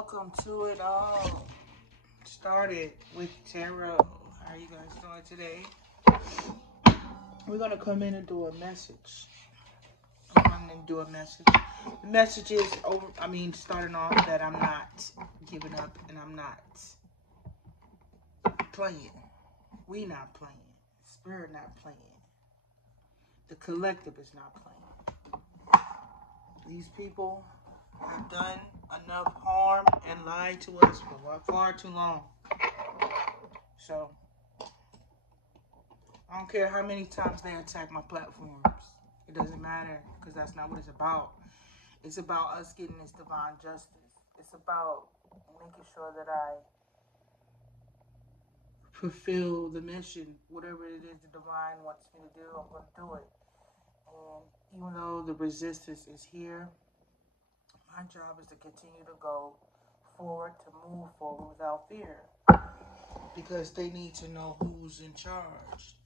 Welcome to it all. Started with tarot. How are you guys doing today? We're gonna come in and do a message. I'm coming in and do a message. The message is over. Starting off that I'm not giving up and I'm not playing. We not playing. Spirit not playing. The collective is not playing. These people have done enough harm and lied to us for far too long. So, I don't care how many times they attack my platforms. It doesn't matter, because that's not what it's about. It's about us getting this divine justice. It's about making sure that I fulfill the mission. Whatever it is the divine wants me to do, I'm going to do it. And even though the resistance is here, my job is to continue to go forward, to move forward without fear. Because they need to know who's in charge.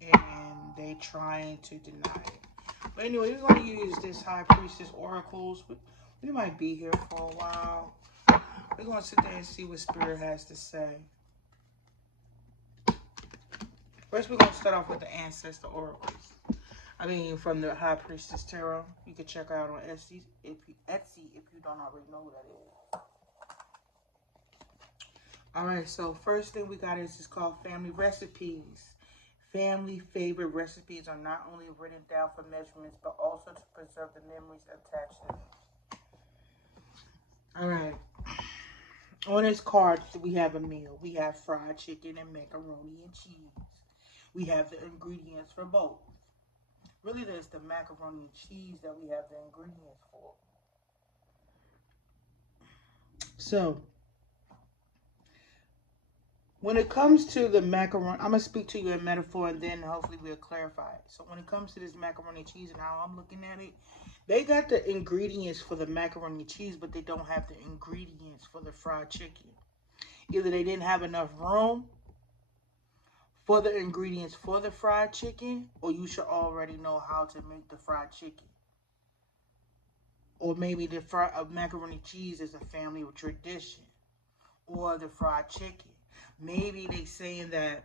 And they trying to deny it. But anyway, we're going to use this High Priestess Oracles. We might be here for a while. We're going to sit there and see what Spirit has to say. First, we're going to start off with the Ancestor Oracles. From the High Priestess Tarot. You can check her out on Etsy if you don't already know who that is. Alright, so first thing we got is called Family Recipes. Family favorite recipes are not only written down for measurements, but also to preserve the memories attached to them. Alright. On this card, we have a meal. We have fried chicken and macaroni and cheese. We have the ingredients for both. Really, there's the macaroni and cheese that we have the ingredients for. So, when it comes to the macaroni, I'm going to speak to you in metaphor and then hopefully we'll clarify it. So when it comes to this macaroni and cheese and how I'm looking at it, they got the ingredients for the macaroni and cheese, but they don't have the ingredients for the fried chicken. Either they didn't have enough room for the ingredients for the fried chicken, or you should already know how to make the fried chicken. Or maybe the macaroni and cheese is a family tradition. Or the fried chicken. Maybe they saying that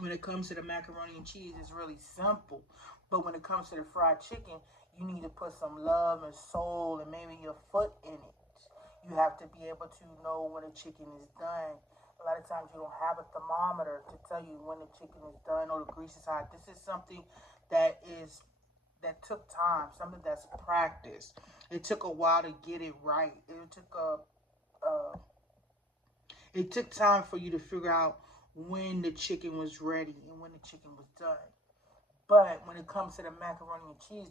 when it comes to the macaroni and cheese, it's really simple. But when it comes to the fried chicken, you need to put some love and soul and maybe your foot in it. You have to be able to know when a chicken is done. A lot of times you don't have a thermometer to tell you when the chicken is done or the grease is hot. This is something that took time, something that's practiced. It took a while to get it right. It took time for you to figure out when the chicken was ready and when the chicken was done. But when it comes to the macaroni and cheese,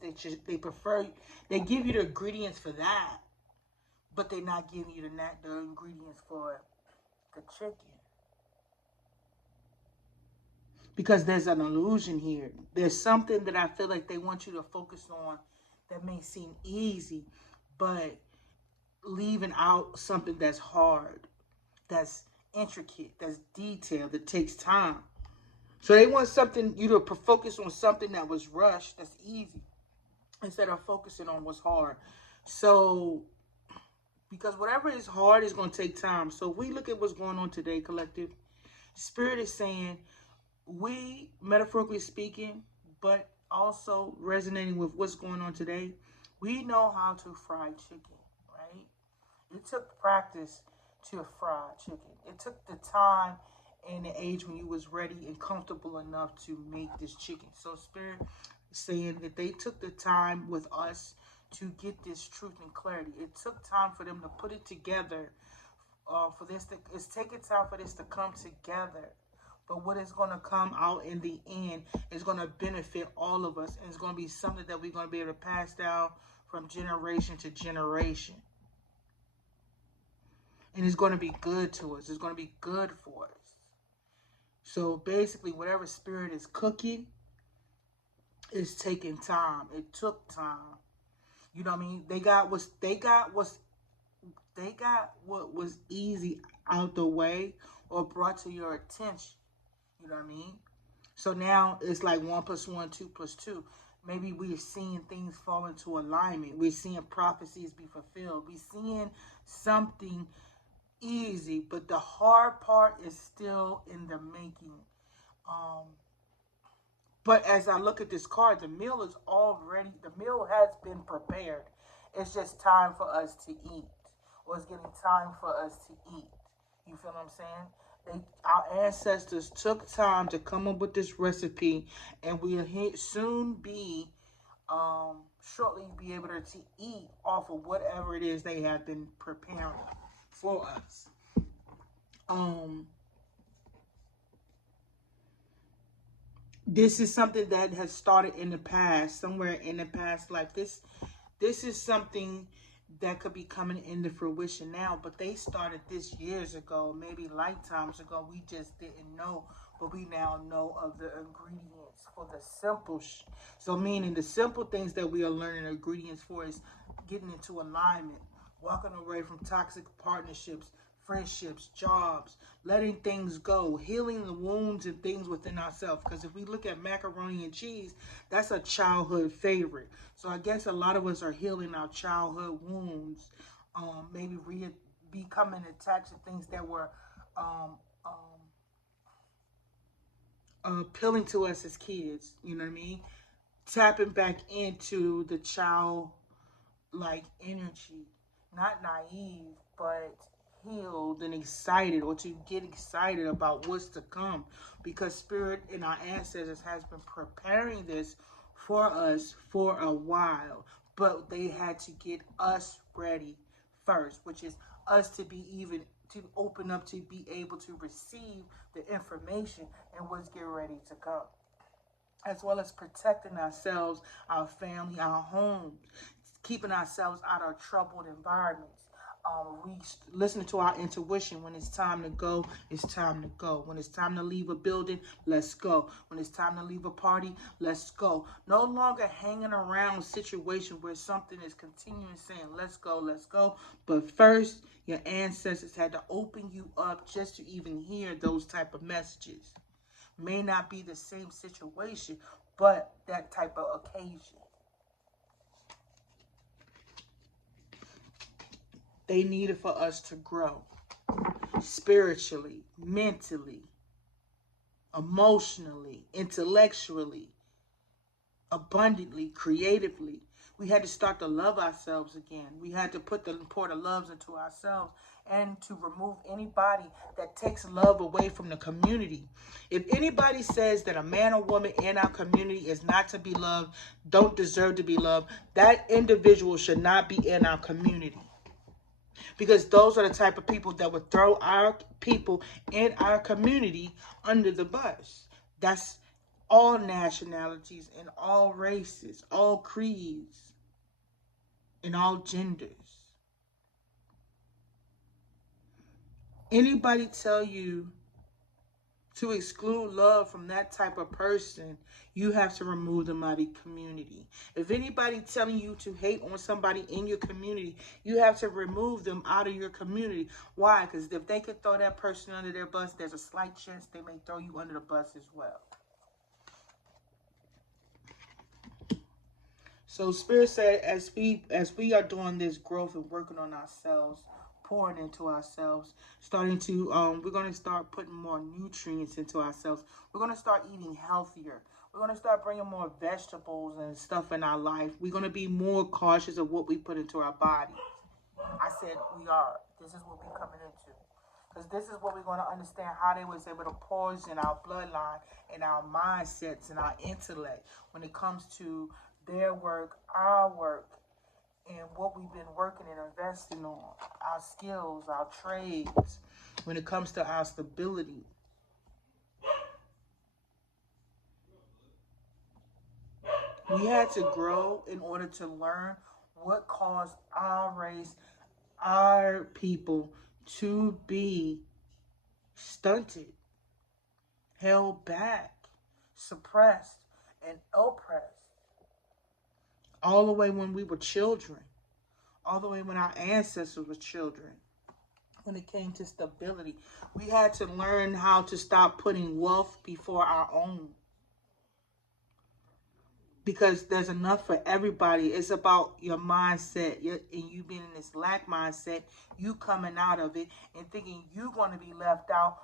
they give you the ingredients for that, but they're not giving you the ingredients for the chicken. Because there's an illusion here. There's something that I feel like they want you to focus on that may seem easy, but leaving out something that's hard, that's intricate, that's detailed, that takes time. So they want you to focus on something that was rushed, that's easy, instead of focusing on what's hard. So, because whatever is hard is going to take time. So if we look at what's going on today, collective, Spirit is saying, we, metaphorically speaking, but also resonating with what's going on today, we know how to fry chicken, right? It took practice to fry chicken. It took the time and the age when you was ready and comfortable enough to make this chicken. So Spirit is saying that they took the time with us to get this truth and clarity. It took time for them to put it together. It's taking time for this to come together. But what is going to come out in the end is going to benefit all of us. And it's going to be something that we're going to be able to pass down from generation to generation. And it's going to be good to us. It's going to be good for us. So basically, whatever Spirit is cooking is taking time. It took time. You know what I mean? They got what was easy out the way or brought to your attention. You know what I mean? So now it's like 1 + 1, 2 + 2. Maybe we're seeing things fall into alignment. We're seeing prophecies be fulfilled. We're seeing something easy, but the hard part is still in the making. Um, but as I look at this card, the meal has been prepared. It's just time for us to eat, or it's getting time for us to eat. You feel what I'm saying? Our ancestors took time to come up with this recipe, and we'll soon be, shortly be able to eat off of whatever it is they have been preparing for us. Um, this is something that has started in the past, somewhere in the past life. This is something that could be coming into fruition now, but they started this years ago, maybe lifetimes ago. We just didn't know, but we now know of the ingredients for the simple. So, meaning the simple things that we are learning ingredients for is getting into alignment, walking away from toxic partnerships, friendships, jobs, letting things go, healing the wounds and things within ourselves. Because if we look at macaroni and cheese, that's a childhood favorite. So I guess a lot of us are healing our childhood wounds, maybe becoming attached to things that were um, appealing to us as kids. You know what I mean? Tapping back into the child like energy, not naive, but healed and excited, or to get excited about what's to come, because spirit and our ancestors has been preparing this for us for a while, but they had to get us ready first, which is us to be even to open up to be able to receive the information and what's getting ready to come, as well as protecting ourselves, our family, our homes, keeping ourselves out of troubled environments. We listening to our intuition. When it's time to go, it's time to go. When it's time to leave a building, let's go. When it's time to leave a party, let's go. No longer hanging around a situation where something is continuing saying, let's go, let's go. But first, your ancestors had to open you up just to even hear those type of messages. May not be the same situation, but that type of occasion. They needed for us to grow spiritually, mentally, emotionally, intellectually, abundantly, creatively. We had to start to love ourselves again. We had to pour the loves into ourselves, and to remove anybody that takes love away from the community. If anybody says that a man or woman in our community is not to be loved, don't deserve to be loved, that individual should not be in our community. Because those are the type of people that would throw our people in our community under the bus. That's all nationalities and all races, all creeds, and all genders. Anybody tell you to exclude love from that type of person, you have to remove them out of the community. If anybody telling you to hate on somebody in your community, you have to remove them out of your community. Why? Because if they could throw that person under their bus, there's a slight chance they may throw you under the bus as well. So Spirit said, as we are doing this growth and working on ourselves, pouring into ourselves, starting to we're going to start putting more nutrients into ourselves. We're going to start eating healthier. We're going to start bringing more vegetables and stuff in our life. We're going to be more cautious of what we put into our bodies. I said we are. This is what we're coming into. Because this is what we're going to understand, how they was able to poison our bloodline and our mindsets and our intellect when it comes to their work, our work, and what we've been working and investing on, our skills, our trades, when it comes to our stability. We had to grow in order to learn what caused our race, our people, to be stunted, held back, suppressed, and oppressed. All the way when we were children, all the way when our ancestors were children. When it came to stability, we had to learn how to stop putting wealth before our own. because there's enough for everybody. It's about your mindset, and you being in this lack mindset, you coming out of it and thinking you're going to be left out,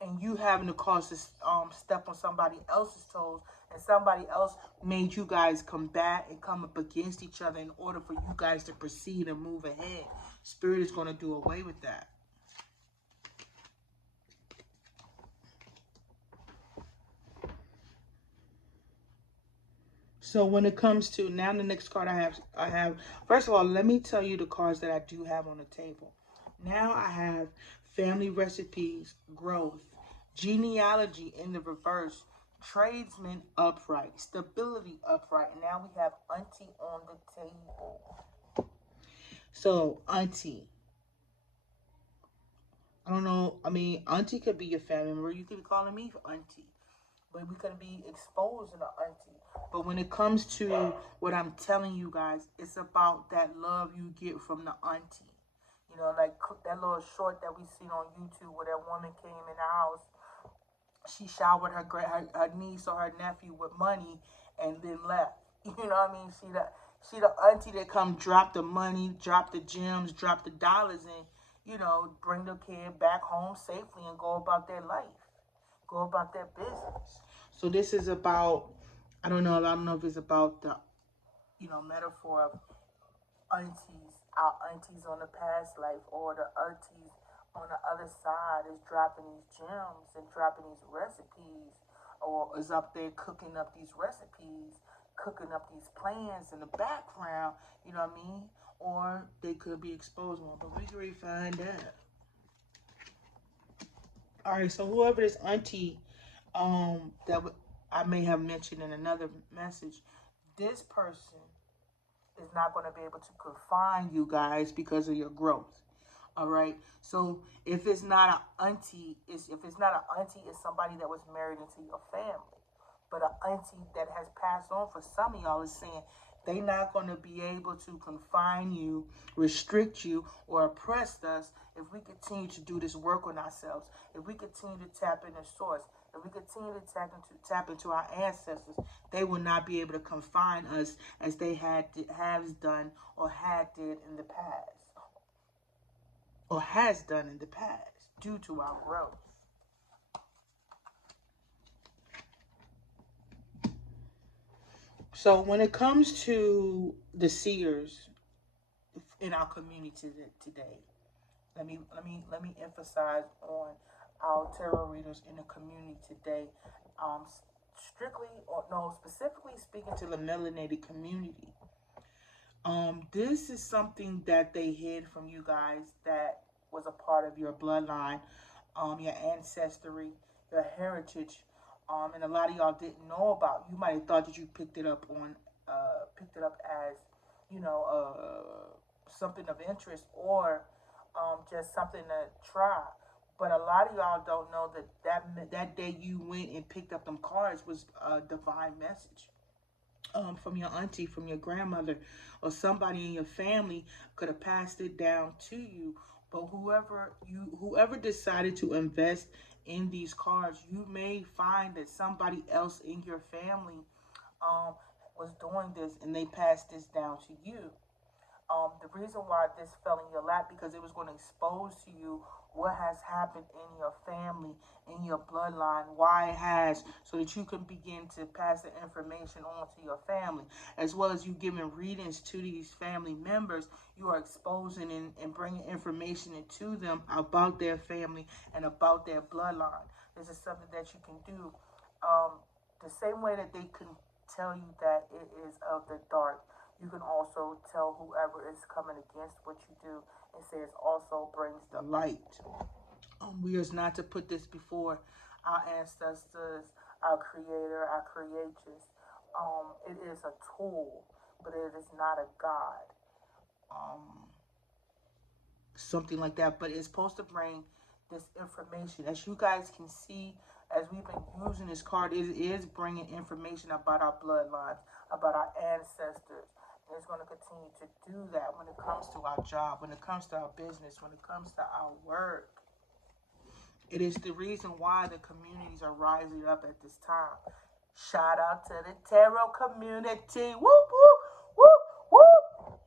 and you having to cause this step on somebody else's toes, and somebody else made you guys combat and come up against each other in order for you guys to proceed and move ahead. Spirit is going to do away with that. So when it comes to now, the next card I have first of all, let me tell you the cards that I do have on the table. Now I have family recipes, growth, genealogy in the reverse, tradesman upright, stability upright, and now we have auntie on the table. So auntie, I don't know. I mean, auntie could be your family member. You could be calling me auntie, but we could be exposing an auntie. But when it comes to what I'm telling you guys, it's about that love you get from the auntie. You know, like that little short that we seen on YouTube where that woman came in the house. She showered her niece or her nephew with money and then left. You know what I mean? She the auntie that come drop the money, drop the gems, drop the dollars, and bring the kid back home safely and go about their life, go about their business. So this is about, I don't know if it's about the metaphor of aunties, our aunties on the past life, or the aunties on the other side is dropping these gems and dropping these recipes, or is up there cooking up these recipes, cooking up these plans in the background, you know what I mean? Or they could be exposed one, but we can really find out. All right, so whoever this auntie I may have mentioned in another message, this person is not going to be able to confine you guys because of your growth. All right. So if it's not an auntie, if it's not an auntie, it's somebody that was married into your family. But an auntie that has passed on, for some of y'all, is saying they not going to be able to confine you, restrict you, or oppress us if we continue to do this work on ourselves. If we continue to tap into source. If we continue to tap into our ancestors, they will not be able to confine us as they has done or had did in the past, or has done in the past, due to our growth. So when it comes to the seers in our community today, let me emphasize on our tarot readers in the community today. Strictly, or no, specifically speaking to the melanated community. This is something that they hid from you guys that was a part of your bloodline, your ancestry, your heritage, and a lot of y'all didn't know about. You might have thought that you picked it up as, something of interest, or just something to try. But a lot of y'all don't know that day you went and picked up them cards was a divine message. From your auntie, from your grandmother, or somebody in your family could have passed it down to you. But whoever decided to invest in these cards, you may find that somebody else in your family um, was doing this, and they passed this down to you. The reason why this fell in your lap, because it was going to expose to you what has happened in your family, in your bloodline, why it has, so that you can begin to pass the information on to your family, as well as you giving readings to these family members. You are exposing and bringing information into them about their family and about their bloodline. This is something that you can do. The same way that they can tell you that it is of the dark, you can also tell whoever is coming against what you do and say it also brings the light. We are not to put this before our ancestors, our creator, our creatress. It is a tool, but it is not a god. Um, Something like that. But it's supposed to bring this information. As you guys can see, as we've been using this card, it is bringing information about our bloodlines, about our ancestors. And it's going to continue to do that when it comes to our job, when it comes to our business, when it comes to our work. It is the reason why the communities are rising up at this time. Shout out to the tarot community. Whoop, whoop, whoop, whoop.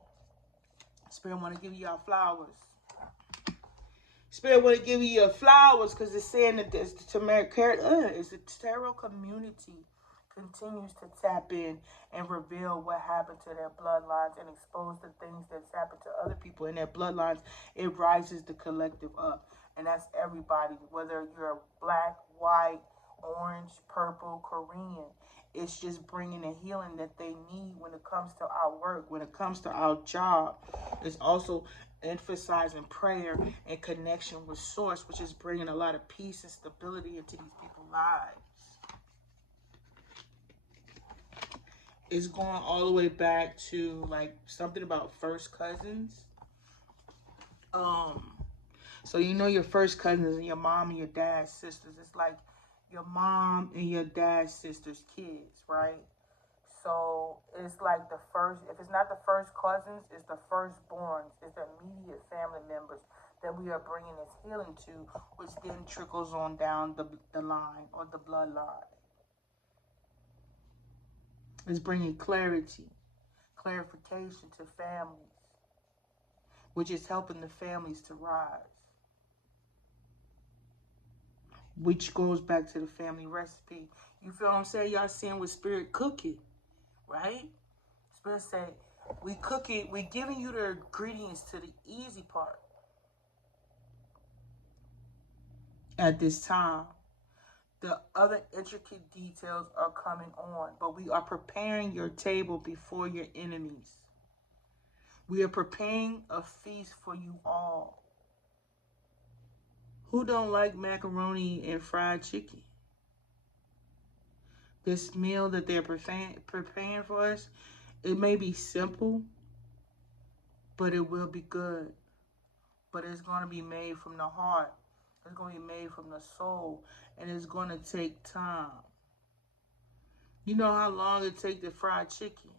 Spirit want to give y'all flowers. Spirit want to give you your flowers because it's saying that it's the tarot community continues to tap in and reveal what happened to their bloodlines and expose the things that's happened to other people in their bloodlines. It rises the collective up. And that's everybody, whether you're black, white, orange, purple, Korean. It's just bringing the healing that they need when it comes to our work, when it comes to our job. It's also emphasizing prayer and connection with source, which is bringing a lot of peace and stability into these people's lives. It's going all the way back to like something about first cousins. So you know your first cousins and your mom and your dad's sisters. It's like your mom and your dad's sister's kids, right? So it's like the first, if it's not the first cousins, it's the firstborns, it's the immediate family members that we are bringing this healing to, which then trickles on down the line or the bloodline. It's bringing clarification to families, which is helping the families to rise. Which goes back to the family recipe. You feel what I'm saying? Y'all seeing what Spirit cooking, right? Spirit say, we cooking, we giving you the ingredients to the easy part at this time. The other intricate details are coming on, but we are preparing your table before your enemies. We are preparing a feast for you all. Who don't like macaroni and fried chicken? This meal that they're preparing for us, it may be simple, but it will be good. But it's going to be made from the heart. It's going to be made from the soul. And it's going to take time. You know how long it takes to fry chicken?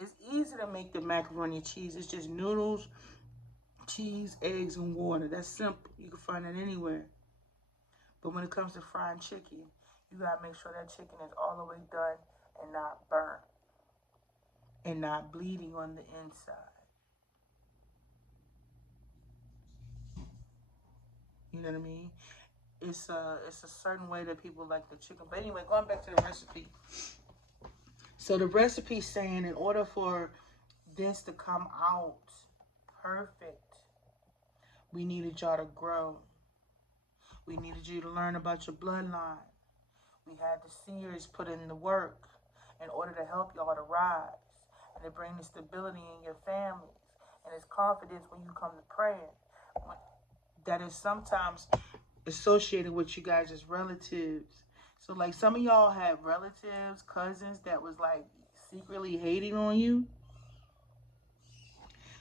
It's easy to make the macaroni and cheese. It's just noodles, cheese, eggs, and water. That's simple. You can find it anywhere. But when it comes to frying chicken, you got to make sure that chicken is all the way done and not burnt. And not bleeding on the inside. You know what I mean? It's a certain way that people like the chicken. But anyway, going back to the recipe. So the recipe saying in order for this to come out perfect, we needed y'all to grow. We needed you to learn about your bloodline. We had the seers put in the work in order to help y'all to rise and to bring the stability in your families. And it's confidence when you come to prayer. That is sometimes associated with you guys as relatives. So like some of y'all have relatives, cousins that was like secretly hating on you.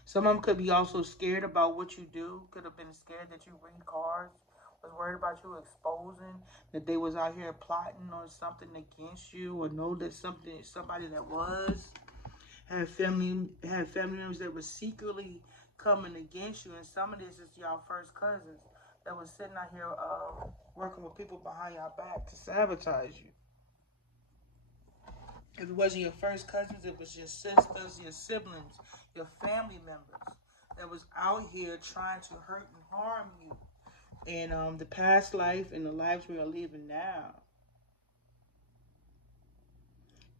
Some of them could be also scared about what you do. Could have been scared that you read cards. Was worried about you exposing that they was out here plotting or something against you, or know that somebody that was had family members that was secretly coming against you. And some of this is y'all first cousins that was sitting out here working with people behind your back to sabotage you. If it wasn't your first cousins, it was your sisters, your siblings, your family members that was out here trying to hurt and harm you in the past life and the lives we are living now.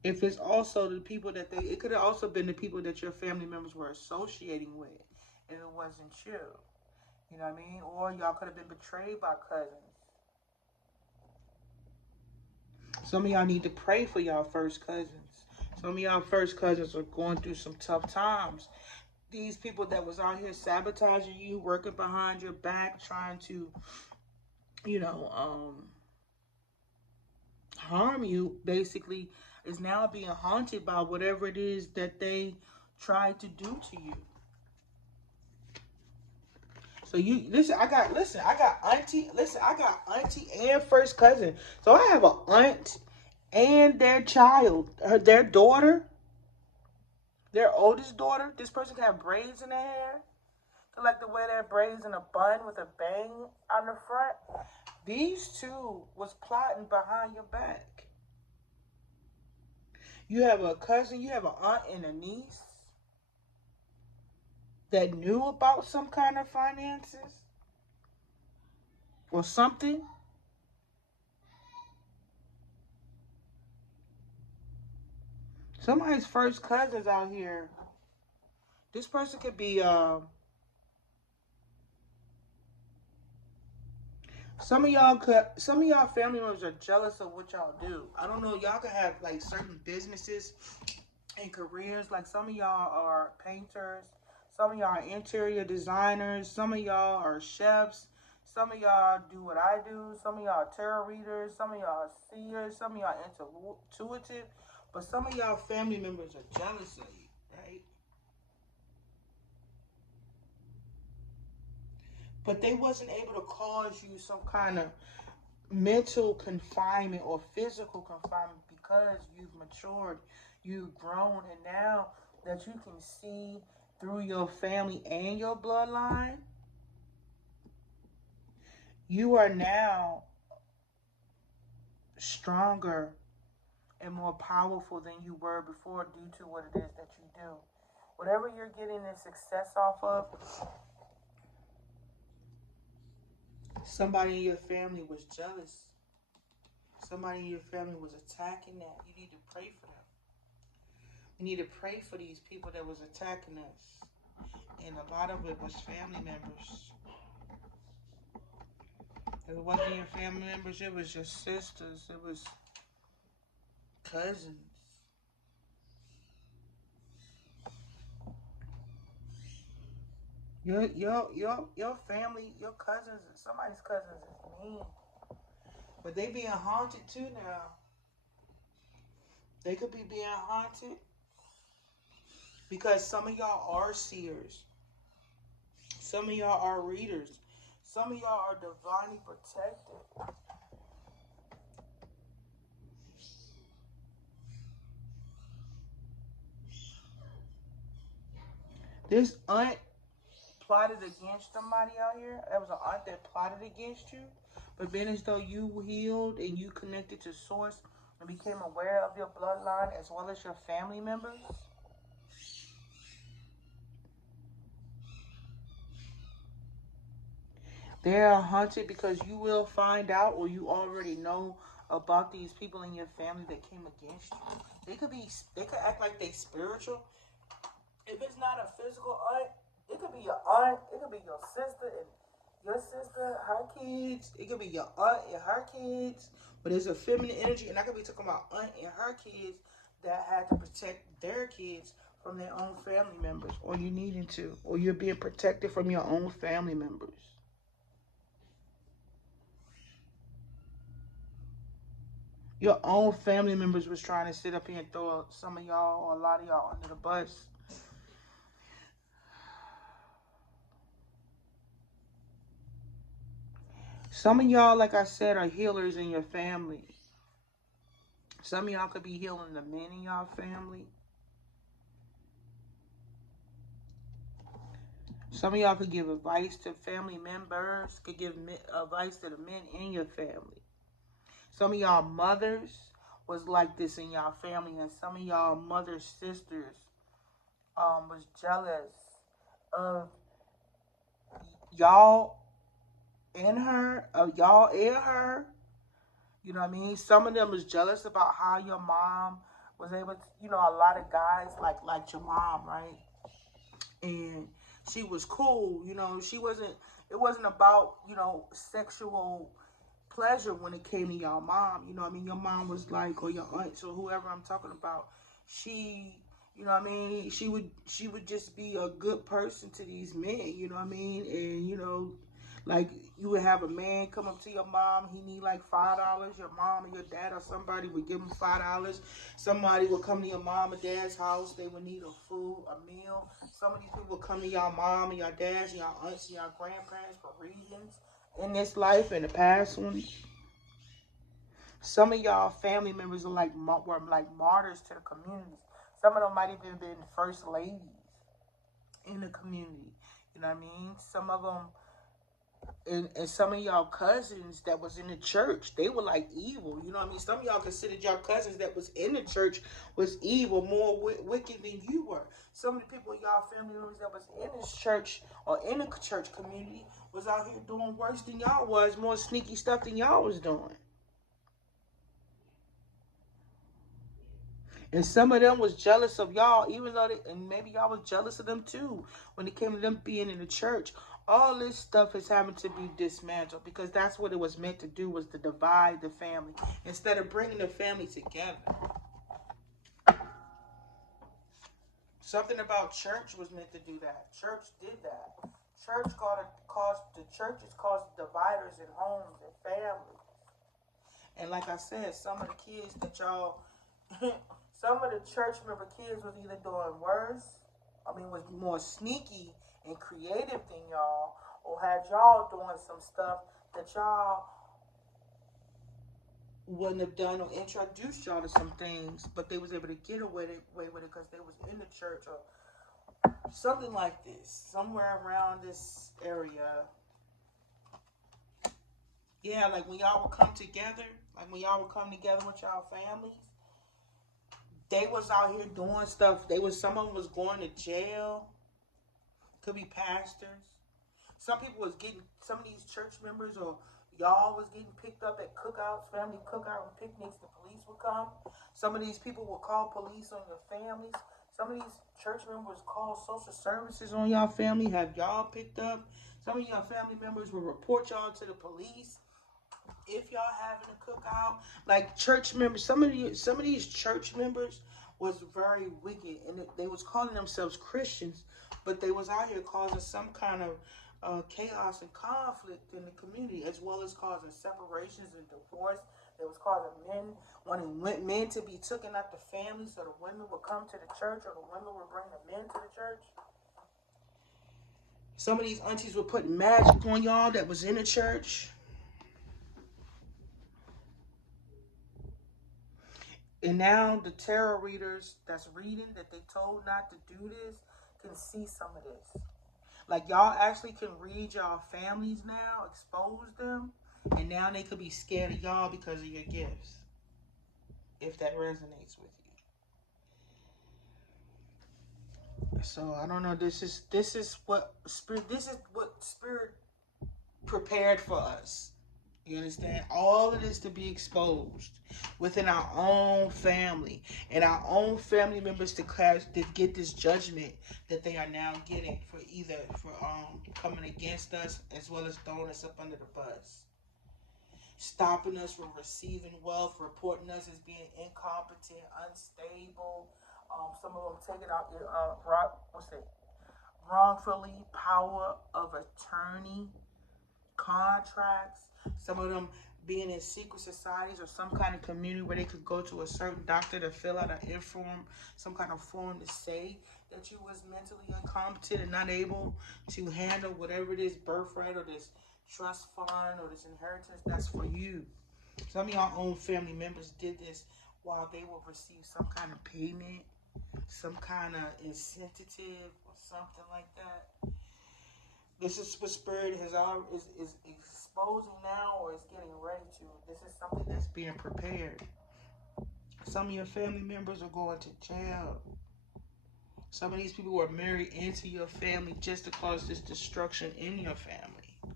If it's also the people that it could have also been the people that your family members were associating with if it wasn't you. You know what I mean? Or y'all could have been betrayed by cousins. Some of y'all need to pray for y'all first cousins. Some of y'all first cousins are going through some tough times. These people that was out here sabotaging you, working behind your back, trying to, you know, harm you, basically, is now being haunted by whatever it is that they tried to do to you. So you listen, I got auntie and first cousin. So I have an aunt and their child, their daughter, their oldest daughter. This person can have braids in their hair. They like to wear their braids in a bun with a bang on the front. These two was plotting behind your back. You have a cousin, you have an aunt and a niece that knew about some kind of finances or something. Somebody's first cousins out here. This person could be some of y'all family members are jealous of what y'all do. I don't know, y'all could have like certain businesses and careers. Like some of y'all are painters, some of y'all are interior designers, some of y'all are chefs, some of y'all do what I do, some of y'all are tarot readers, some of y'all are seers, some of y'all are intuitive, but some of y'all family members are jealous of you, right? But they wasn't able to cause you some kind of mental confinement or physical confinement because you've matured, you've grown, and now that you can see through your family and your bloodline, you are now stronger and more powerful than you were before due to what it is that you do. Whatever you're getting this success off of, somebody in your family was jealous. Somebody in your family was attacking that. You need to pray for them. We need to pray for these people that was attacking us. And a lot of it was family members. If it wasn't your family members, it was your sisters, it was cousins. Your family, your cousins, somebody's cousins is mean. But they being haunted too now. They could be being haunted because some of y'all are seers. Some of y'all are readers. Some of y'all are divinely protected. This aunt plotted against somebody out here. There was an aunt that plotted against you. But being as though you healed and you connected to source and became aware of your bloodline as well as your family members, they are haunted because you will find out or you already know about these people in your family that came against you. They could act like they spiritual. If it's not a physical aunt, it could be your aunt, it could be your sister and your sister, her kids, it could be your aunt and her kids, but it's a feminine energy, and I could be talking about aunt and her kids that had to protect their kids from their own family members, or you needing to, or you're being protected from your own family members. Your own family members was trying to sit up here and throw some of y'all or a lot of y'all under the bus. Some of y'all, like I said, are healers in your family. Some of y'all could be healing the men in y'all family. Some of y'all could give advice to family members, could give advice to the men in your family. Some of y'all mothers was like this in y'all family, and some of y'all mother's sisters was jealous of y'all in her, of y'all in her. You know what I mean? Some of them was jealous about how your mom was able to, a lot of guys like your mom, right? And she was cool, she wasn't it wasn't about, sexual pleasure when it came to your mom. You know what I mean? Your mom was like, or your aunt or whoever I'm talking about, she, what I mean, she would just be a good person to these men, you know what I mean? And like you would have a man come up to your mom, he need like $5. Your mom or your dad or somebody would give him $5. Somebody would come to your mom or dad's house, they would need a meal. Some of these people would come to your mom and your dads and your aunts and your grandparents for reasons in this life and the past one. Some of y'all family members are were like martyrs to the community. Some of them might even been first ladies in the community. You know what I mean? Some of them And some of y'all cousins that was in the church, they were like evil. You know what I mean? Some of y'all considered y'all cousins that was in the church was evil, more wicked than you were. Some of the people in y'all family members that was in this church or in the church community was out here doing worse than y'all was, more sneaky stuff than y'all was doing. And some of them was jealous of y'all, even though and maybe y'all was jealous of them too when it came to them being in the church. All this stuff is having to be dismantled because that's what it was meant to do, was to divide the family instead of bringing the family together. Something about church was meant to do that. Church did that. The churches caused dividers in homes and families. And like I said, some of the kids that y'all, some of the church member kids was either doing worse, was more sneaky and creative than y'all, or had y'all doing some stuff that y'all wouldn't have done or introduced y'all to some things, but they was able to get away with it because they was in the church or something like this, somewhere around this area. Yeah, like when y'all would come together, with y'all families, they was out here doing stuff. Some of them was going to jail. Could be pastors. Some of these church members or y'all was getting picked up at cookouts, family cookout and picnics. The police would come. Some of these people would call police on your families. Some of these church members call social services on y'all family, have y'all picked up. Some of y'all family members will report y'all to the police if y'all having a cookout. Like church members, some of these church members was very wicked, and they was calling themselves Christians, but they was out here causing some kind of chaos and conflict in the community, as well as causing separations and divorce. They was causing wanting men to be taken out the family, so the women would come to the church, or the women would bring the men to the church. Some of these aunties would put magic on y'all that was in the church. And now the tarot readers that's reading that they told not to do this can see some of this. Like y'all actually can read y'all families now, expose them, and now they could be scared of y'all because of your gifts. If that resonates with you. So I don't know. This is what spirit prepared for us. You understand? All of this to be exposed within our own family and our own family members to get this judgment that they are now getting for coming against us, as well as throwing us up under the bus, stopping us from receiving wealth, reporting us as being incompetent, unstable. Some of them taking out your wrongfully power of attorney contracts. Some of them being in secret societies or some kind of community where they could go to a certain doctor to fill out some kind of form to say that you was mentally incompetent and not able to handle whatever this birthright or this trust fund or this inheritance that's for you. Some of y'all own family members did this while they will receive some kind of payment, some kind of incentive or something like that. This is what spirit is exposing now, or is getting ready to. This is something that's being prepared. Some of your family members are going to jail. Some of these people were married into your family just to cause this destruction in your family.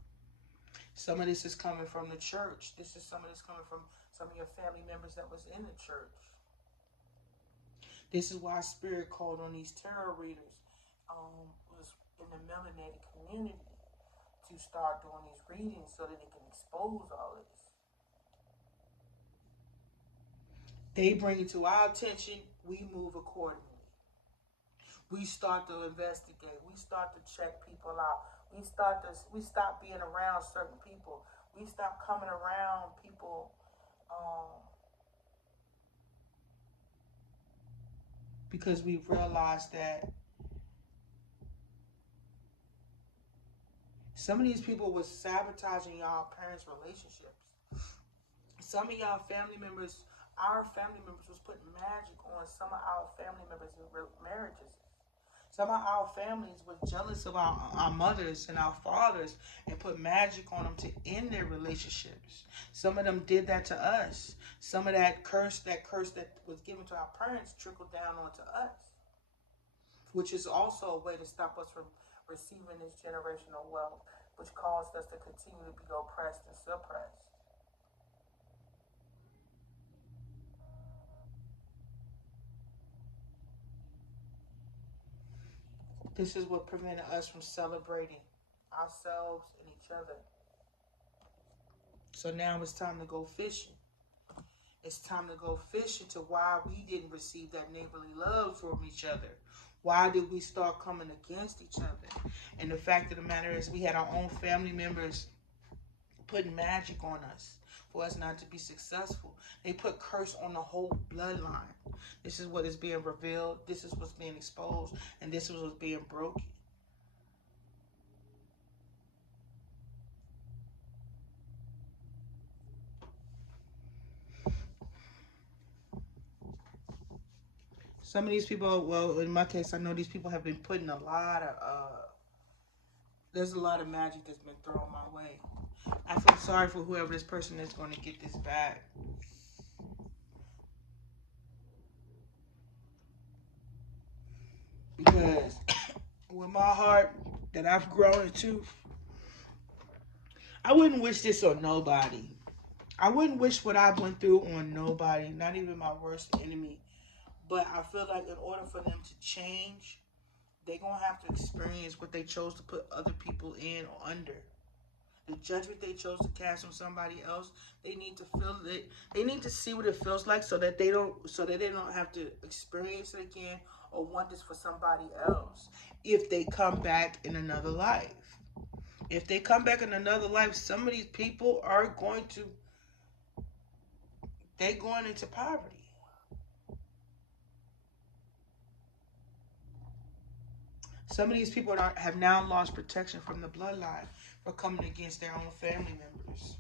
Some of this is coming from the church. Some of this coming from some of your family members that was in the church. This is why spirit called on these tarot readers, was in the melanated community, to start doing these readings so that it can expose all this. They bring it to our attention, we move accordingly. We start to investigate. We start to check people out. We stop being around certain people. We stop coming around people because we realized that some of these people was sabotaging y'all parents' relationships. Some of y'all family members, our family members, was putting magic on some of our family members' marriages. Some of our families were jealous of our mothers and our fathers and put magic on them to end their relationships. Some of them did that to us. Some of that curse that was given to our parents trickled down onto us, which is also a way to stop us from receiving this generational wealth, which caused us to continue to be oppressed and suppressed. This is what prevented us from celebrating ourselves and each other. So now it's time to go fishing. It's time to go fishing to why we didn't receive that neighborly love from each other. Why did we start coming against each other? And the fact of the matter is, we had our own family members putting magic on us for us not to be successful. They put curse on the whole bloodline. This is what is being revealed. This is what's being exposed. And this is what's being broken. Some of these people, well, in my case, I know these people have been putting a lot of, there's a lot of magic that's been thrown my way. I feel sorry for whoever this person is going to get this back. Because with my heart that I've grown into, I wouldn't wish this on nobody. I wouldn't wish what I went through on nobody, not even my worst enemy. But I feel like in order for them to change, they're going to have to experience what they chose to put other people in or under. The judgment they chose to cast on somebody else, they need to feel it. They need to see what it feels like so that they don't have to experience it again or want this for somebody else if they come back in another life. If they come back in another life, some of these people are going to, they're going into poverty. Some of these people have now lost protection from the bloodline for coming against their own family members.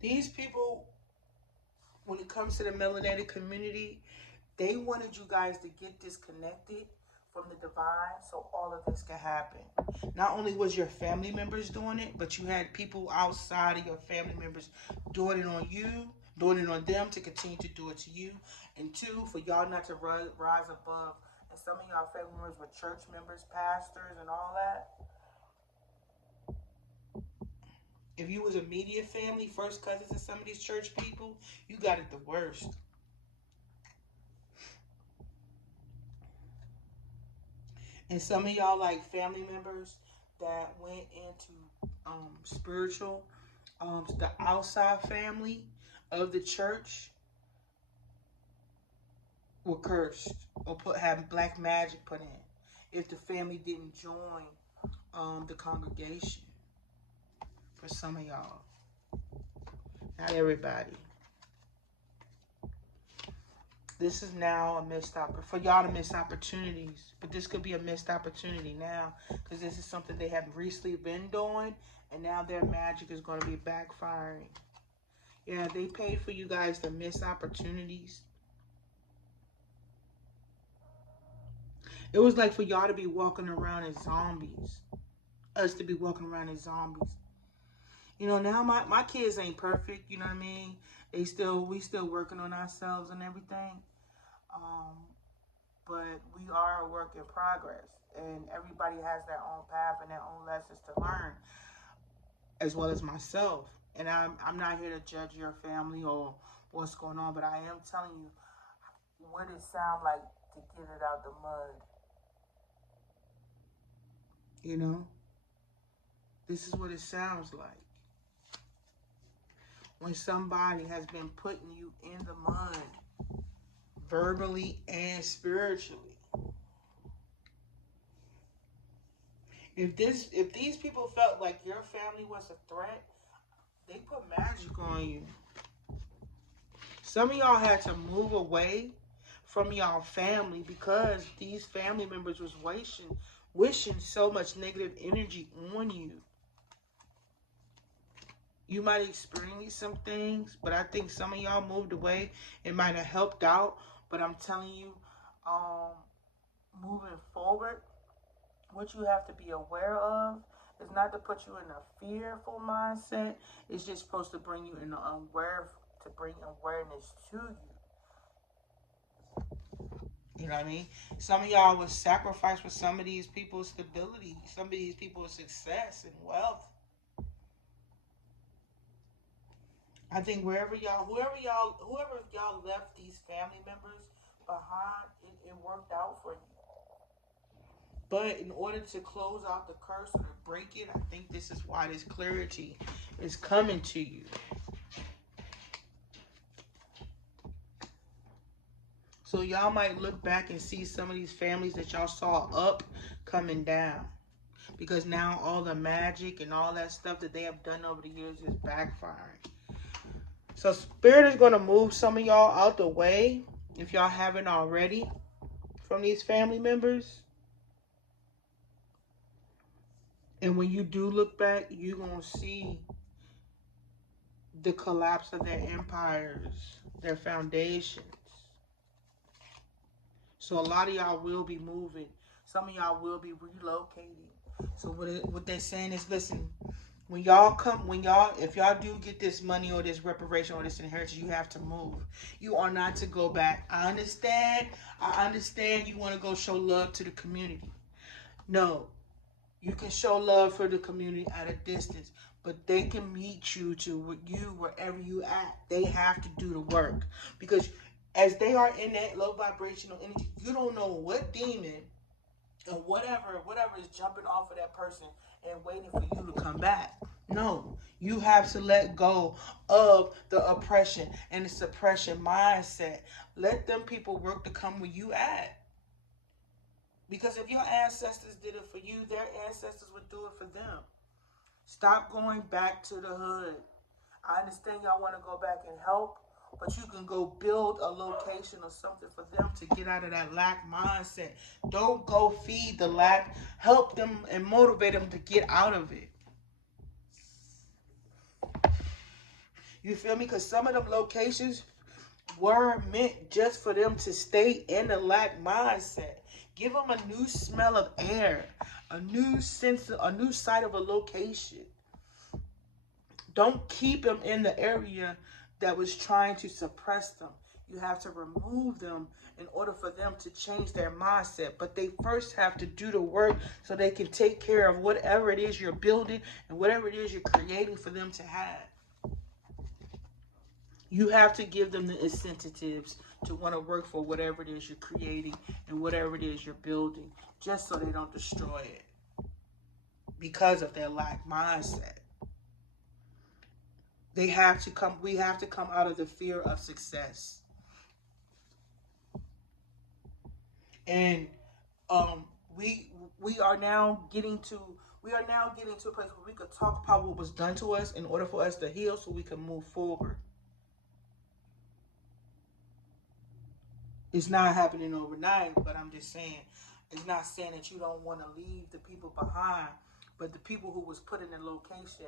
These people, when it comes to the melanated community, they wanted you guys to get disconnected from the divine so all of this could happen. Not only was your family members doing it, but you had people outside of your family members doing it on you, doing it on them to continue to do it to you. And two, for y'all not to rise above. And some of y'all family members were church members, pastors, and all that. If you was a immediate family, first cousins and some of these church people, you got it the worst. And some of y'all like family members that went into spiritual, the outside family of the church were cursed or had black magic put in if the family didn't join the congregation. For some of y'all, not everybody. This is now a missed opportunity for y'all to miss opportunities, but this could be a missed opportunity now because this is something they have recently been doing, and now their magic is going to be backfiring. Yeah, they paid for you guys to miss opportunities. It was like for y'all to be walking around as zombies, us to be walking around as zombies. You know, now my kids ain't perfect. You know what I mean? We still working on ourselves and everything. Um, but we are a work in progress, and everybody has their own path and their own lessons to learn, as well as myself. And I'm not here to judge your family or what's going on, but I am telling you what it sounds like to get it out the mud. You know, this is what it sounds like when somebody has been putting you in the mud, verbally and spiritually. If these people felt like your family was a threat, they put magic on you. Some of y'all had to move away from y'all family because these family members was wishing so much negative energy on you. You might experience some things, but I think some of y'all moved away. It might have helped out, but I'm telling you, um, moving forward, what you have to be aware of is not to put you in a fearful mindset. It's just supposed to bring you in the aware, to bring awareness to you. You know what I mean? Some of y'all would sacrifice for some of these people's stability, some of these people's success and wealth. I think whoever y'all left these family members behind, it worked out for you. But in order to close out the curse or to break it, I think this is why this clarity is coming to you. So y'all might look back and see some of these families that y'all saw up coming down. Because now all the magic and all that stuff that they have done over the years is backfiring. So Spirit is going to move some of y'all out the way, if y'all haven't already, from these family members. And when you do look back, you're going to see the collapse of their empires, their foundations. So a lot of y'all will be moving. Some of y'all will be relocating. So what they're saying is, listen, if y'all do get this money or this reparation or this inheritance, you have to move. You are not to go back. I understand you want to go show love to the community. No, you can show love for the community at a distance, but they can meet you to you wherever you at. They have to do the work, because as they are in that low vibrational energy, you don't know what demon or whatever is jumping off of that person and waiting for you to come back. No, you have to let go of the oppression and the suppression mindset. Let them people work to come where you at. Because if your ancestors did it for you, their ancestors would do it for them. Stop going back to the hood. I understand y'all want to go back and help, but you can go build a location or something for them to get out of that lack mindset. Don't go feed the lack. Help them and motivate them to get out of it. You feel me? Because some of them locations were meant just for them to stay in the lack mindset. Give them a new smell of air, a new sight of a location. Don't keep them in the area that was trying to suppress them. You have to remove them in order for them to change their mindset. But they first have to do the work so they can take care of whatever it is you're building and whatever it is you're creating for them to have. You have to give them the incentives to want to work for whatever it is you're creating and whatever it is you're building, just so they don't destroy it because of their lack mindset. We have to come out of the fear of success. And we are now getting to a place where we could talk about what was done to us in order for us to heal so we can move forward. It's not happening overnight, but I'm just saying, it's not saying that you don't want to leave the people behind, but the people who was put in the location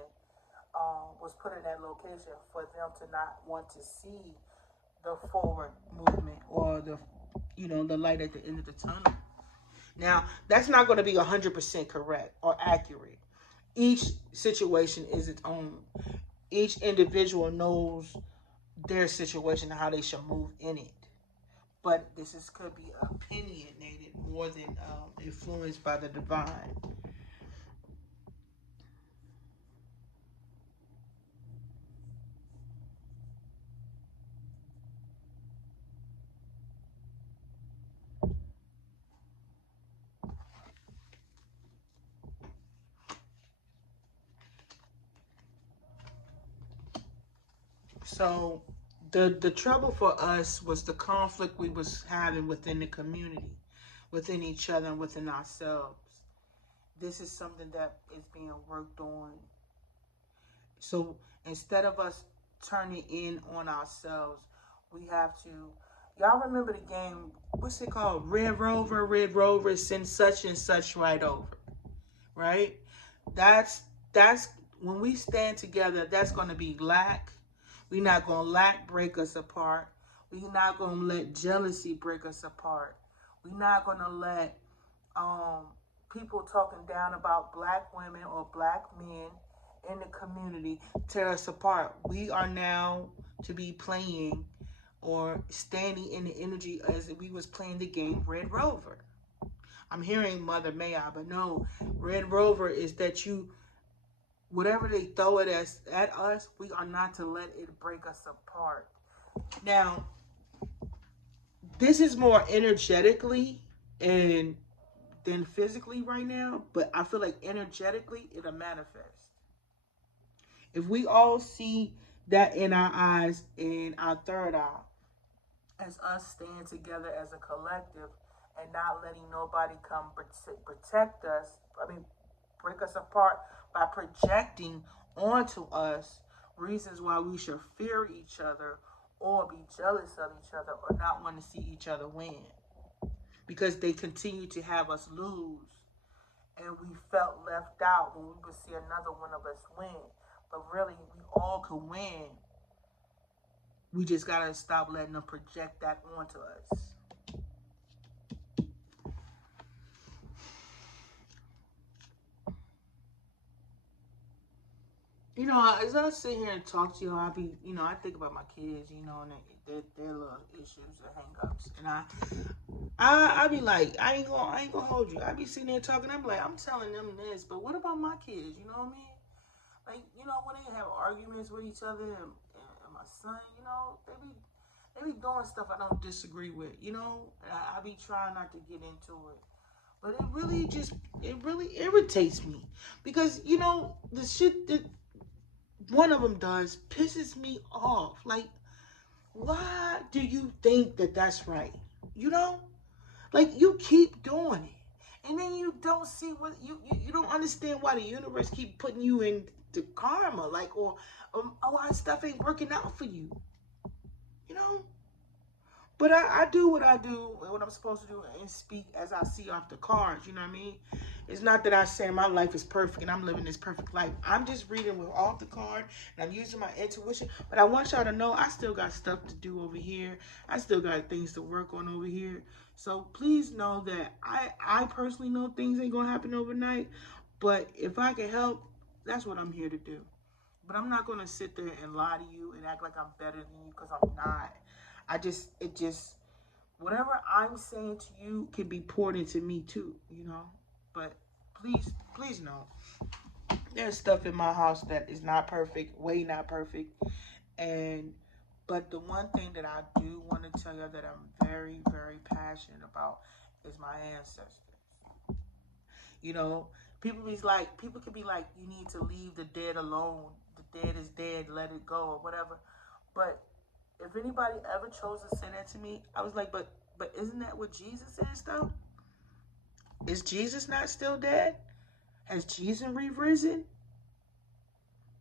for them to not want to see the forward movement or the light at the end of the tunnel. Now, that's not going to be 100% correct or accurate. Each situation is its own. Each individual knows their situation and how they should move in it. But could be opinionated more than influenced by the divine. So the trouble for us was the conflict we was having within the community, within each other and within ourselves. This is something that is being worked on. So instead of us turning in on ourselves, we have to. Y'all remember the game? What's it called? Red Rover, send such and such right over. Right? That's when we stand together, that's going to be lack. We're not going to lack break us apart. We're not going to let jealousy break us apart. We're not going to let um, people talking down about black women or black men in the community tear us apart. We are now to be playing or standing in the energy as if we was playing the game Red Rover. I'm hearing Mother May I, but no, Red Rover is that you, whatever they throw it at us, we are not to let it break us apart. Now, this is more energetically and than physically right now, but I feel like energetically it'll manifest. If we all see that in our eyes, in our third eye, as us stand together as a collective and not letting nobody come protect us, I mean, break us apart by projecting onto us reasons why we should fear each other or be jealous of each other or not want to see each other win because they continue to have us lose and we felt left out when we would see another one of us win. But really, we all can win. We just gotta stop letting them project that onto us. You know, as I sit here and talk to you, I be, I think about my kids, and their little issues and hang-ups, and I be like, I ain't gonna hold you. I be sitting there talking. I'm like, I'm telling them this, but what about my kids? You know what I mean? Like, when they have arguments with each other, and my son, they be doing stuff I don't disagree with. And I be trying not to get into it. But it really irritates me because the shit that one of them does pisses me off. Like, why do you think that that's right? You know, like you keep doing it, and then you don't see what you don't understand why the universe keep putting you in the karma, like or why stuff ain't working out for you. You know, but I do what I do, what I'm supposed to do, and speak as I see off the cards. You know what I mean? It's not that I say my life is perfect and I'm living this perfect life. I'm just reading with off the card and I'm using my intuition. But I want y'all to know I still got stuff to do over here. I still got things to work on over here. So please know that I personally know things ain't gonna happen overnight. But if I can help, that's what I'm here to do. But I'm not gonna sit there and lie to you and act like I'm better than you because I'm not. It just, whatever I'm saying to you can be poured into me too. But please know, there's stuff in my house that is not perfect, way not perfect. And, but the one thing that I do want to tell you that I'm very, very passionate about is my ancestors. You know, people can be like, you need to leave the dead alone. The dead is dead, let it go, or whatever. But if anybody ever chose to say that to me, I was like, but isn't that what Jesus is though? Is Jesus not still dead? Has Jesus risen?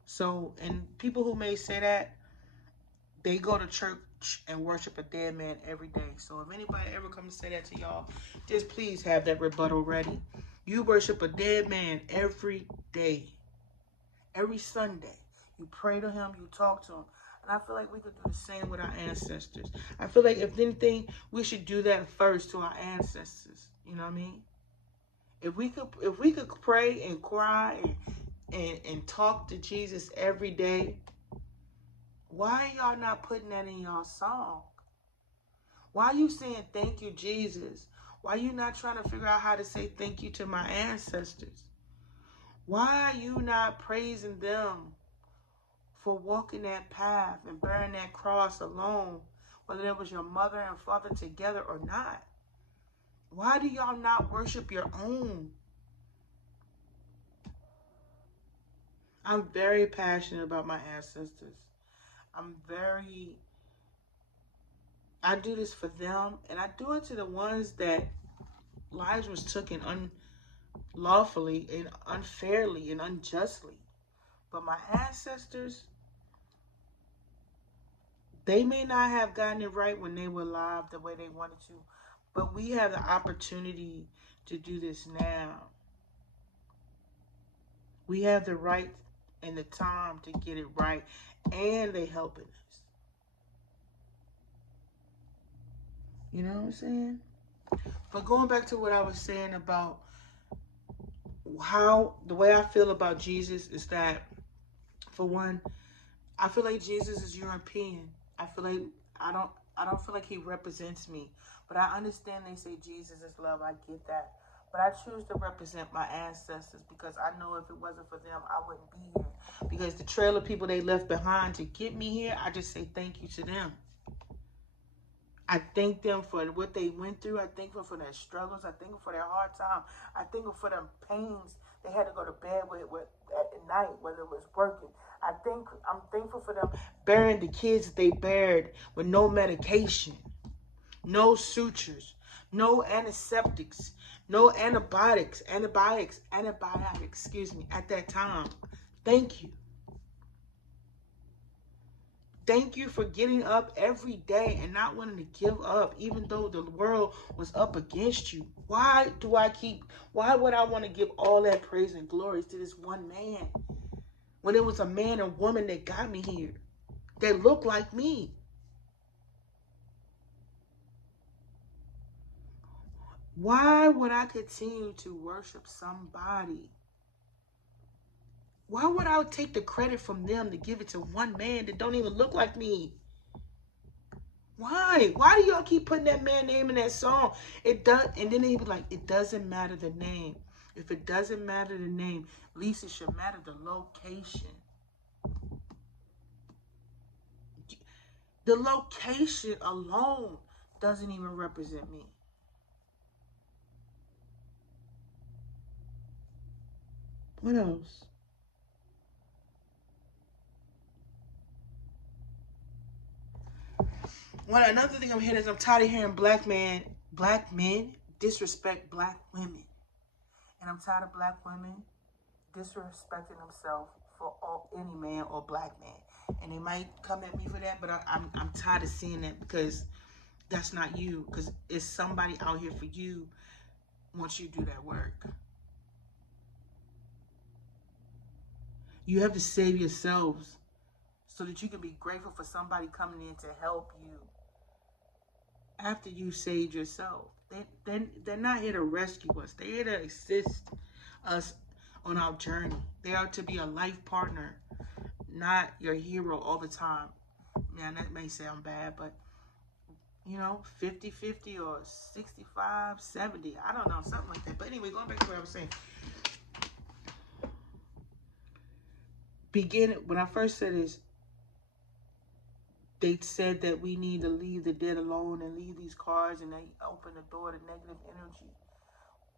So, and people who may say that, they go to church and worship a dead man every day. So if anybody ever comes to say that to y'all, just please have that rebuttal ready. You worship a dead man every day, every Sunday. You pray to him, you talk to him. And I feel like we could do the same with our ancestors. I feel like if anything, we should do that first to our ancestors. You know what I mean? If we could pray and cry and talk to Jesus every day, why are y'all not putting that in y'all song? Why are you saying thank you, Jesus? Why are you not trying to figure out how to say thank you to my ancestors? Why are you not praising them for walking that path and bearing that cross alone, whether it was your mother and father together or not? Why do y'all not worship your own? I'm very passionate about my ancestors. I'm very, I do this for them, and I do it to the ones that lives was taken unlawfully and unfairly and unjustly. But my ancestors, they may not have gotten it right when they were alive the way they wanted to, but we have the opportunity to do this now. We have the right and the time to get it right, and they helping us. You know what I'm saying? But going back to what I was saying about how the way I feel about Jesus is that, for one, I feel like Jesus is European. I feel like I don't feel like he represents me. But I understand they say Jesus is love. I get that. But I choose to represent my ancestors because I know if it wasn't for them, I wouldn't be here. Because the trail of people they left behind to get me here, I just say thank you to them. I thank them for what they went through. I thank them for their struggles. I thank them for their hard time. I thank them for their pains they had to go to bed with at night, whether it was working. I'm thankful for them bearing the kids that they bared with no medication, no sutures, no antiseptics, no antibiotics, excuse me, at that time. Thank you. Thank you for getting up every day and not wanting to give up, even though the world was up against you. Why would I want to give all that praise and glory to this one man when it was a man and woman that got me here, that looked like me? Why would I continue to worship somebody? Why would I take the credit from them to give it to one man that don't even look like me? Why? Why do y'all keep putting that man name in that song? It does, and then they be like, it doesn't matter the name. If it doesn't matter the name, at least it should matter the location. The location alone doesn't even represent me. What else? Well, another thing I'm hearing is I'm tired of hearing black men disrespect black women. And I'm tired of black women disrespecting themselves for any man or black man. And they might come at me for that, but I'm tired of seeing that because that's not you. Because it's somebody out here for you once you do that work. You have to save yourselves so that you can be grateful for somebody coming in to help you after you saved yourself. They're not here to rescue us. They're here to assist us on our journey. They are to be a life partner, not your hero all the time. Man, that may sound bad, but 50-50 or 65-70. I don't know, something like that. But anyway, going back to what I was saying. When I first said this, they said that we need to leave the dead alone and leave these cards, and they open the door to negative energy.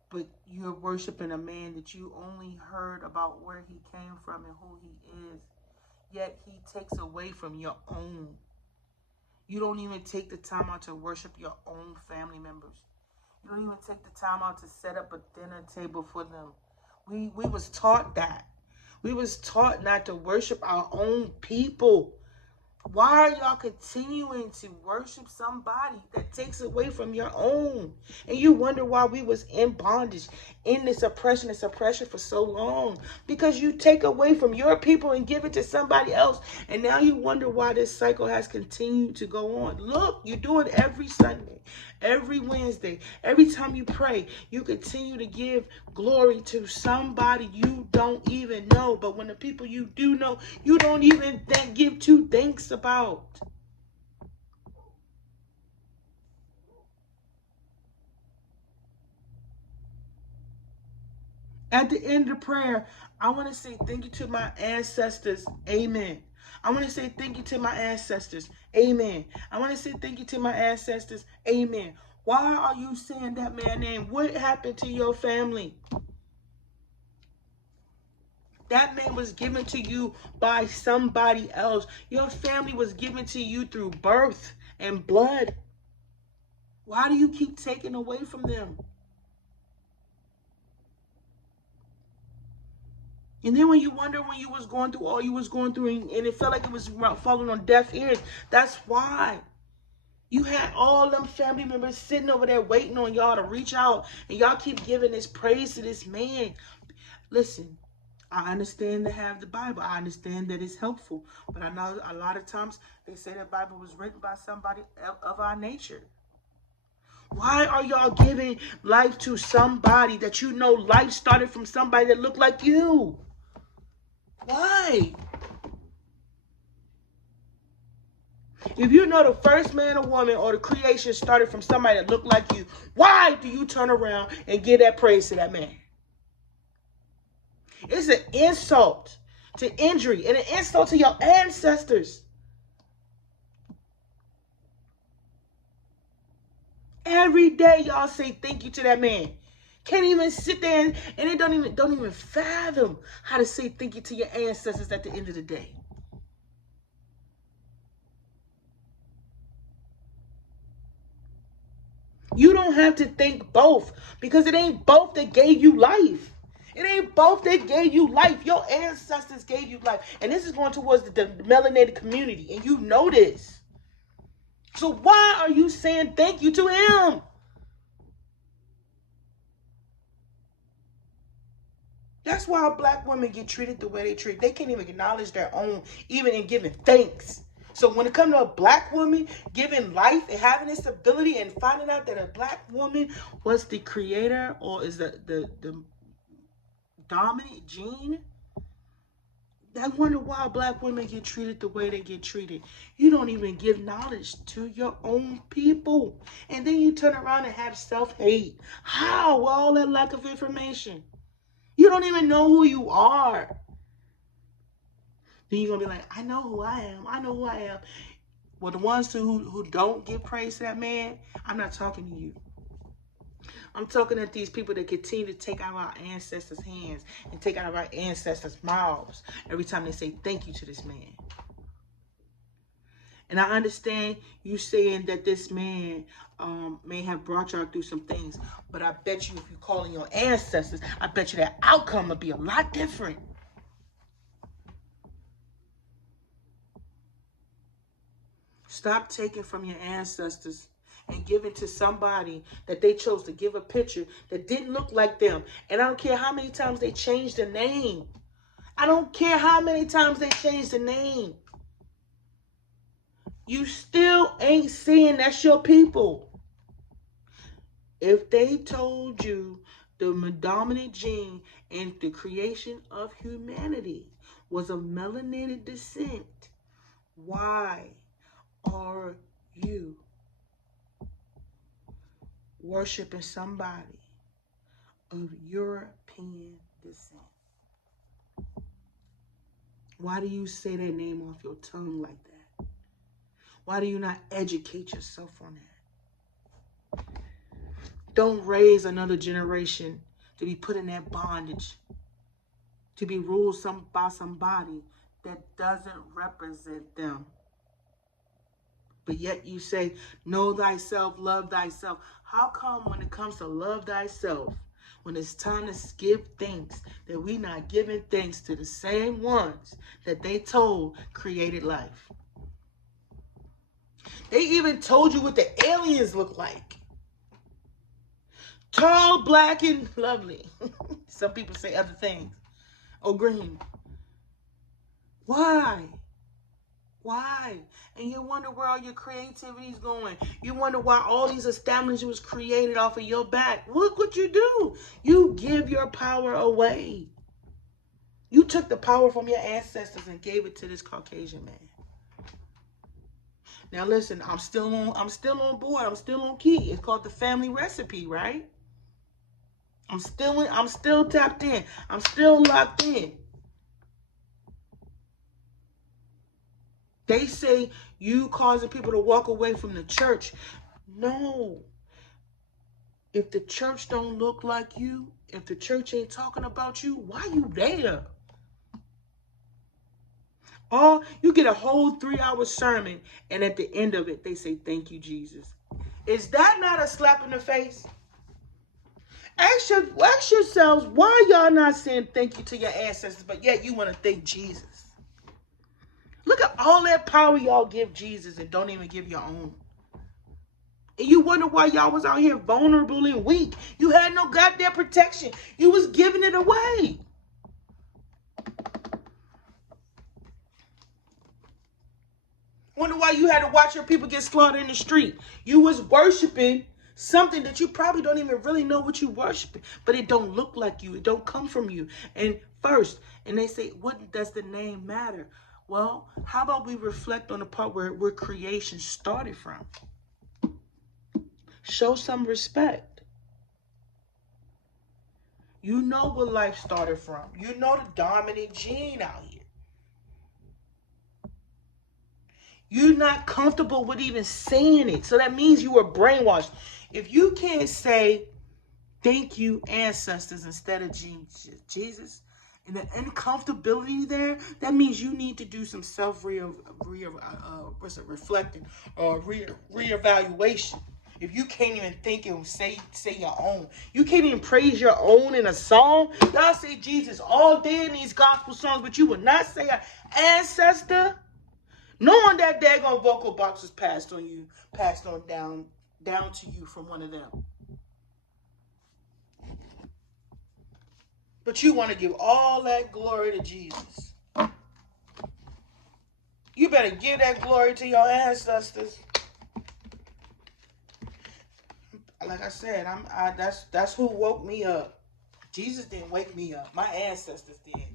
But you're worshiping a man that you only heard about where he came from and who he is. Yet he takes away from your own. You don't even take the time out to worship your own family members. You don't even take the time out to set up a dinner table for them. We was taught that. We was taught not to worship our own people. Why are y'all continuing to worship somebody that takes away from your own? And you wonder why we was in bondage, in this oppression and suppression for so long. Because you take away from your people and give it to somebody else. And now you wonder why this cycle has continued to go on. Look, you do it every Sunday, every Wednesday. Every time you pray, you continue to give glory to somebody you don't even know. But when the people you do know, you don't even give two thanks about. At the end of prayer, I want to say thank you to my ancestors. Amen. I want to say thank you to my ancestors. Amen. I want to say thank you to my ancestors. Amen. Why are you saying that man's name? What happened to your family? That man was given to you by somebody else. Your family was given to you through birth and blood. Why do you keep taking away from them? And then when you wonder when you was going through all you was going through and it felt like it was falling on deaf ears, that's why. You had all them family members sitting over there waiting on y'all to reach out, and y'all keep giving this praise to this man. Listen, I understand to have the Bible. I understand that it's helpful. But I know a lot of times they say the Bible was written by somebody of our nature. Why are y'all giving life to somebody that you know life started from somebody that looked like you? Why? If you know the first man or woman or the creation started from somebody that looked like you, why do you turn around and give that praise to that man? It's an insult to injury and an insult to your ancestors. Every day y'all say thank you to that man. Can't even sit there and they don't even fathom how to say thank you to your ancestors at the end of the day. You don't have to thank both because it ain't both that gave you life. It ain't both that gave you life. Your ancestors gave you life. And this is going towards the melanated community. And you know this. So why are you saying thank you to him? That's why black women get treated the way they treat. They can't even acknowledge their own, even in giving thanks. So when it comes to a black woman giving life and having this ability and finding out that a black woman was the creator or is the dominant gene, I wonder why black women get treated the way they get treated. You don't even give knowledge to your own people. And then you turn around and have self-hate. How? All that lack of information. You don't even know who you are. Then you're going to be like, I know who I am. I know who I am. Well, the ones who don't give praise to that man, I'm not talking to you. I'm talking at these people that continue to take out our ancestors' hands and take out of our ancestors' mouths every time they say thank you to this man. And I understand you saying that this man may have brought y'all through some things, but I bet you if you call in your ancestors, I bet you that outcome would be a lot different. Stop taking from your ancestors and giving to somebody that they chose to give a picture that didn't look like them. And I don't care how many times they changed the name. I don't care how many times they changed the name. You still ain't saying that's your people. If they told you the dominant gene in the creation of humanity was of melanated descent, why are you worshiping somebody of European descent? Why do you say that name off your tongue like that? Why do you not educate yourself on that? Don't raise another generation to be put in that bondage, to be ruled by somebody that doesn't represent them. But yet you say, know thyself, love thyself. How come when it comes to love thyself, when it's time to give thanks, that we not giving thanks to the same ones that they told created life? They even told you what the aliens look like. Tall, black, and lovely. Some people say other things. Oh, green. Why? Why? And you wonder where all your creativity is going. You wonder why all these establishments was created off of your back. Look what you do. You give your power away. You took the power from your ancestors and gave it to this Caucasian man. Now listen, I'm still on board. I'm still on key. It's called the family recipe, right? I'm still tapped in. I'm still locked in. They say you causing people to walk away from the church. No. If the church don't look like you, if the church ain't talking about you, why you there? Oh, you get a whole 3-hour sermon, and at the end of it, they say, thank you, Jesus. Is that not a slap in the face? Ask yourselves, why y'all not saying thank you to your ancestors, but yet you want to thank Jesus? Look at all that power y'all give Jesus and don't even give your own. And you wonder why y'all was out here vulnerable and weak. You had no goddamn protection. You was giving it away. Wonder why you had to watch your people get slaughtered in the street. You was worshiping something that you probably don't even really know what you worshiping, but it don't look like you. It don't come from you. And they say, what does the name matter? Well, how about we reflect on the part where creation started from? Show some respect. You know where life started from. You know the dominant gene out here. You're not comfortable with even saying it. So that means you were brainwashed. If you can't say thank you, ancestors, instead of Jesus, and the uncomfortability there, that means you need to do some reflecting or reevaluation. If you can't even think and say your own, you can't even praise your own in a song. Y'all say Jesus all day in these gospel songs, but you will not say an ancestor. Knowing that daggone vocal box was passed on down to you from one of them. But you want to give all that glory to Jesus. You better give that glory to your ancestors. Like I said, that's who woke me up. Jesus didn't wake me up. My ancestors did.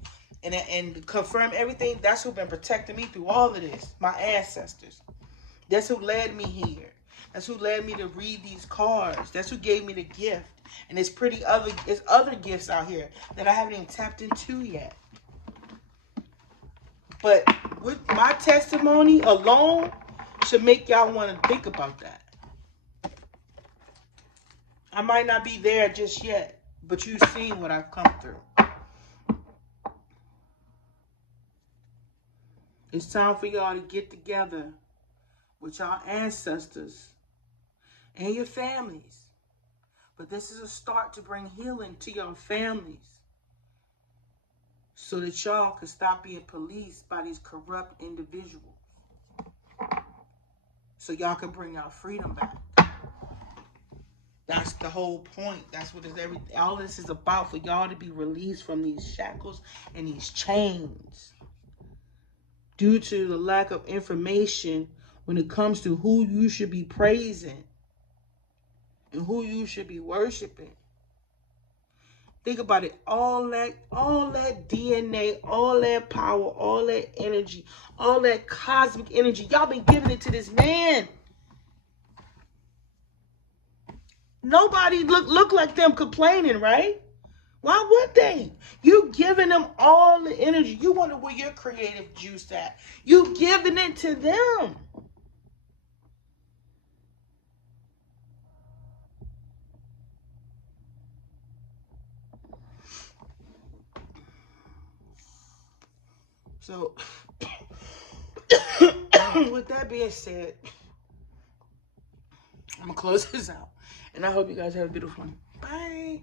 And to confirm everything, that's who's been protecting me through all of this. My ancestors. That's who led me here. That's who led me to read these cards. That's who gave me the gift. And there's other gifts out here that I haven't even tapped into yet. But with my testimony alone should make y'all want to think about that. I might not be there just yet, but you've seen what I've come through. It's time for y'all to get together with y'all ancestors and your families. But this is a start to bring healing to your families so that y'all can stop being policed by these corrupt individuals. So y'all can bring our freedom back. That's the whole point. That's what all this is about, for y'all to be released from these shackles and these chains. Due to the lack of information when it comes to who you should be praising and who you should be worshiping. Think about it. All that DNA, all that power, all that energy, all that cosmic energy, y'all been giving it to this man. Nobody look like them complaining, right? Why would they? You giving them all the energy. You wonder where your creative juice at. You giving it to them. So, with that being said, I'm going to close this out. And I hope you guys have a beautiful one. Bye.